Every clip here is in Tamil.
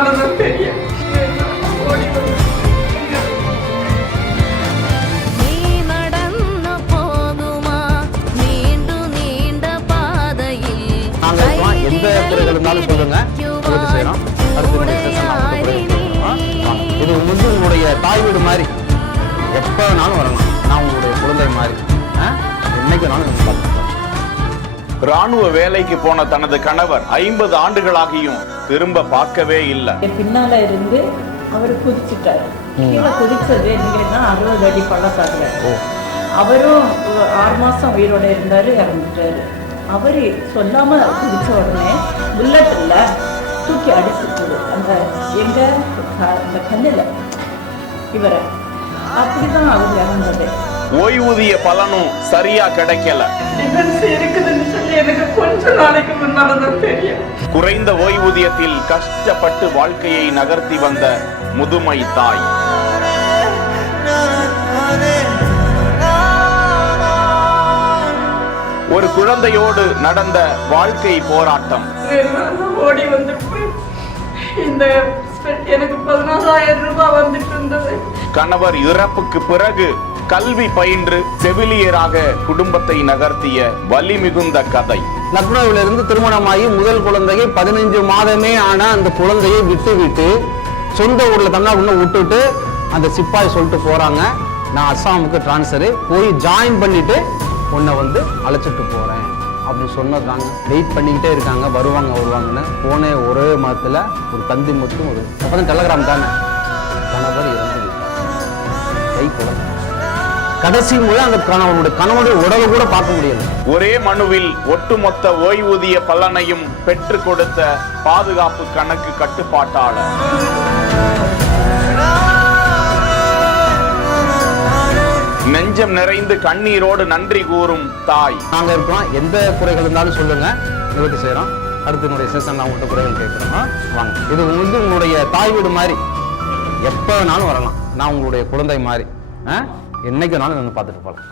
முன்னாலதான் தெரியும். எந்த குறைகள் இருந்தாலும் சொல்லுங்க, செய்யறோம். இது வந்து உங்களுடைய தாய் வீடு மாதிரி, எப்ப வேணாலும் வரணும். நான் உங்களுடைய குழந்தை மாதிரி, என்னைக்கு வேணாலும். ராணுவ வேலைக்கு போன தனது கணவர் 50 ஆண்டுகளாகியும் திரும்ப பார்க்கவே இல்லை. பின்னால இருந்து அவர் குதிச்சுட்டாரு. கீழே குதிச்சது என்னன்னா 60 அடி பள்ளத்தாக்குல. அவரும் 6 மாசம் உயிரோட இருந்தாரு, இறந்துட்டாரு. அவரு சொல்லாம குதிச்ச உடனே புல்லட் இல்ல தூக்கி அடிச்சுட்டு அந்த எங்க அந்த கண்ணில் இவரை, அப்படிதான் அவர் இறந்தது. ஓய்வூதிய பலனும் சரியா கிடைக்கல. இருக்குதுன்னு சொல்லி எனக்கு கொஞ்ச நாளைக்கு முன்னாலதான் தெரியும். குறைந்த ஓய்வூதியத்தில் கஷ்டப்பட்டு வாழ்க்கையை நகர்த்தி வந்த முதுமை தாய். ஒரு குழந்தையோடு நடந்த வாழ்க்கை போராட்டம். ஓடி வந்து இந்த எனக்கு 14,000 ரூபாய் வந்துட்டு இருந்தது. கணவர் இறப்புக்கு பிறகு கல்வி பயின்று செவிலியராக குடும்பத்தை நகர்த்திய வலி மிகுந்த கதை. லக்னோவிலிருந்து திருமணமாகி முதல் குழந்தையை 15 மாதமே ஆன அந்த குழந்தையை விட்டு சொந்த ஊர்ல தமிழ்நாடு விட்டுட்டு அந்த சிப்பாய் சொல்லிட்டு போறாங்க, நான் அஸ்ஸாமுக்கு டிரான்ஸ்ஃபர் போய் ஜாயின் பண்ணிட்டு உன்னை வந்து அழைச்சிட்டு போறேன் அப்படின்னு சொன்னதாங்க. வெயிட் பண்ணிக்கிட்டே இருக்காங்க, வருவாங்கன்னு. போனே ஒரே மாதத்துல ஒரு தந்தி மட்டும் ஒரு அப்பதான் டெலகிராம் தானே, கணவர் இறந்து கை குழந்தை. கடைசி முறை அந்த கணவனுடைய உடலை கூட பார்க்க முடியல. ஒரே மனுவில் ஒட்டுமொத்த ஓய்வூதிய பலனையும் பெற்றுக் கொடுத்த பாதுகாப்பு கணக்கு கட்டுப்பாட்டாளர். நெஞ்சம் நிறைந்து கண்ணீரோடு நன்றி கூறும் தாய். நாங்க இருக்கோம், எந்த குறைகள் இருந்தாலும் சொல்லுங்க, நிவர்த்தி செய்யறோம். அடுத்த செஷன் உங்கள்கிட்ட குறைகள் கேட்கிறோம், வாங்க. இது வந்து உங்களுடைய தாய் வீடு மாதிரி, எப்ப வேணாலும் வரலாம். நான் உங்களுடைய குழந்தை மாதிரி, என்னைக்கு வேணாலும் வந்து பார்த்துட்டு போகலாம்.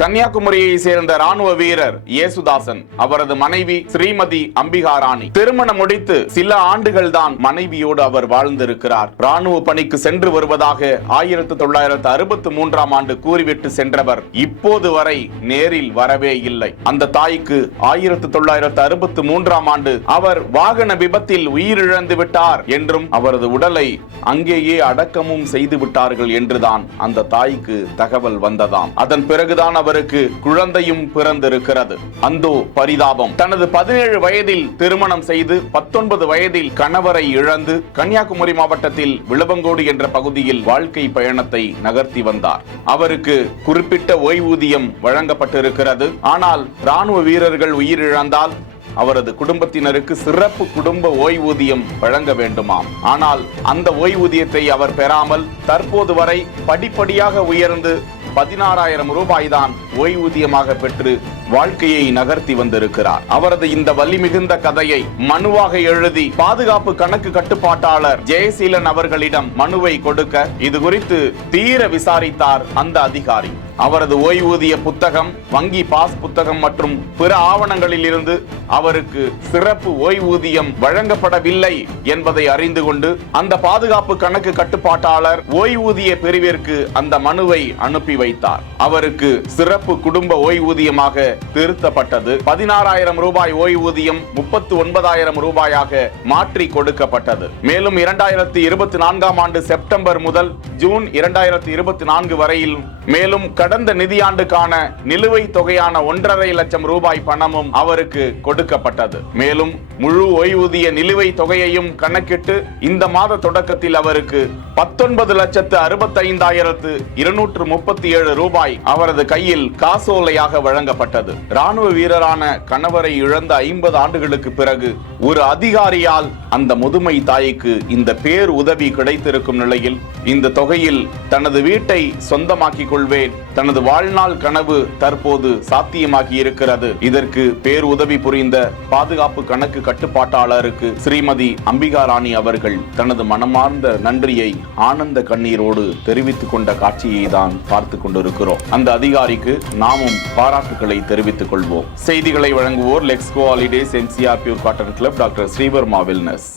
கன்னியாகுமரியை சேர்ந்த ராணுவ வீரர் ஏசுதாசன், அவரது மனைவி ஸ்ரீமதி அம்பிகா ராணி. திருமணம் முடித்து சில ஆண்டுகள் தான் மனைவியோடு அவர் வாழ்ந்திருக்கிறார். ராணுவ பணிக்கு சென்று வருவதாக 1963ஆம் ஆண்டு கூறிவிட்டு சென்றவர் இப்போது வரை நேரில் வரவே இல்லை. அந்த தாய்க்கு 1963ஆம் ஆண்டு அவர் வாகன விபத்தில் உயிரிழந்து விட்டார் என்றும் அவரது உடலை அங்கேயே அடக்கமும் செய்து விட்டார்கள் என்றுதான் அந்த தாய்க்கு தகவல் வந்ததாம். அதன் பிறகுதான் அவருக்கு குழந்தையும் பிறந்திருக்கிறது. அந்தோ பரிதாபம். தனது 17 வயதில் திருமணம் செய்து 19 வயதில் கணவரை இழந்து கன்னியாகுமரி மாவட்டத்தில் விளவங்கோடு என்ற பகுதியில் வாழ்க்கை பயணத்தை நகர்த்தி வந்தார். அவருக்கு குறிப்பிட்ட ஓய்வூதியம் வழங்கப்பட்டிருக்கிறது. ஆனால் ராணுவ வீரர்கள் உயிரிழந்தால் அவரது குடும்பத்தினருக்கு சிறப்பு குடும்ப ஓய்வூதியம் வழங்க வேண்டுமாம். ஆனால் அந்த ஓய்வூதியத்தை அவர் பெறாமல் தற்போது வரை படிப்படியாக உயர்ந்து 16,000 ரூபாய் தான் ஓய்வூதியமாக பெற்று வாழ்க்கையை நகர்த்தி வந்திருக்கிறார். அவரது இந்த வலி மிகுந்த கதையை மனுவாக எழுதி பாதுகாப்பு கணக்கு கட்டுப்பாட்டாளர் ஜெயசீலன் அவர்களிடம் மனுவை கொடுக்க இது குறித்து தீர விசாரித்தார் அந்த அதிகாரி. அவரது ஓய்வூதிய புத்தகம், வங்கி பாஸ் புத்தகம் மற்றும் பிற ஆவணங்களில் இருந்து அவருக்கு சிறப்பு ஓய்வூதியம் வழங்கப்படவில்லை என்பதை அறிந்து கொண்டு அந்த பாதுகாப்பு கணக்கு கட்டுப்பாட்டாளர் ஓய்வூதிய பிரிவிற்கு அந்த மனுவை அனுப்பி வைத்தார். அவருக்கு சிறப்பு குடும்ப ஓய்வூதியமாக திருத்தப்பட்டது. 16,000 ரூபாய் ஓய்வூதியம் 39,000 ரூபாயாக மாற்றி கொடுக்கப்பட்டது. மேலும் 2024ஆம் ஆண்டு செப்டம்பர் முதல் ஜூன் 2024 வரையில் மேலும் கடந்த நிதியாண்டுக்கான நிலுவைத் தொகையான 1.5 லட்சம் ரூபாய் பணமும் அவருக்கு கொடுக்கப்பட்டது. மேலும் முழு ஓய்வூதிய நிலுவைத் தொகையையும் கணக்கிட்டு இந்த மாத தொடக்கத்தில் அவருக்கு 19,65,237 ரூபாய் அவரது கையில் காசோலையாக வழங்கப்பட்டது. ராணுவ வீரரான கணவரை இழந்த 50 ஆண்டுகளுக்கு பிறகு ஒரு அதிகாரியால் அந்த முதுமை தாய்க்கு இந்த பேர் உதவி கிடைத்திருக்கும் நிலையில் இந்த தொகையில் தனது வீட்டை சொந்தமாக்கிக் கொள்வேன், தனது வாழ்நாள் கனவு தற்போது சாத்தியமாகி இருக்கிறது. இதற்கு பேர் உதவி புரிந்த பாதுகாப்பு கணக்கு கட்டுப்பாட்டாளருக்கு ஸ்ரீமதி அம்பிகா ராணி அவர்கள் தனது மனமார்ந்த நன்றியை ஆனந்த கண்ணீரோடு தெரிவித்துக் கொண்ட காட்சியை தான் பார்த்து கொண்டிருக்கிறோம். அந்த அதிகாரிக்கு நாமும் பாராட்டுகளை தெரிவித்துக் கொள்வோம். செய்திகளை வழங்குவோர் Lexco holidays, MCR pure cotton club, doctor Srivarma wellness.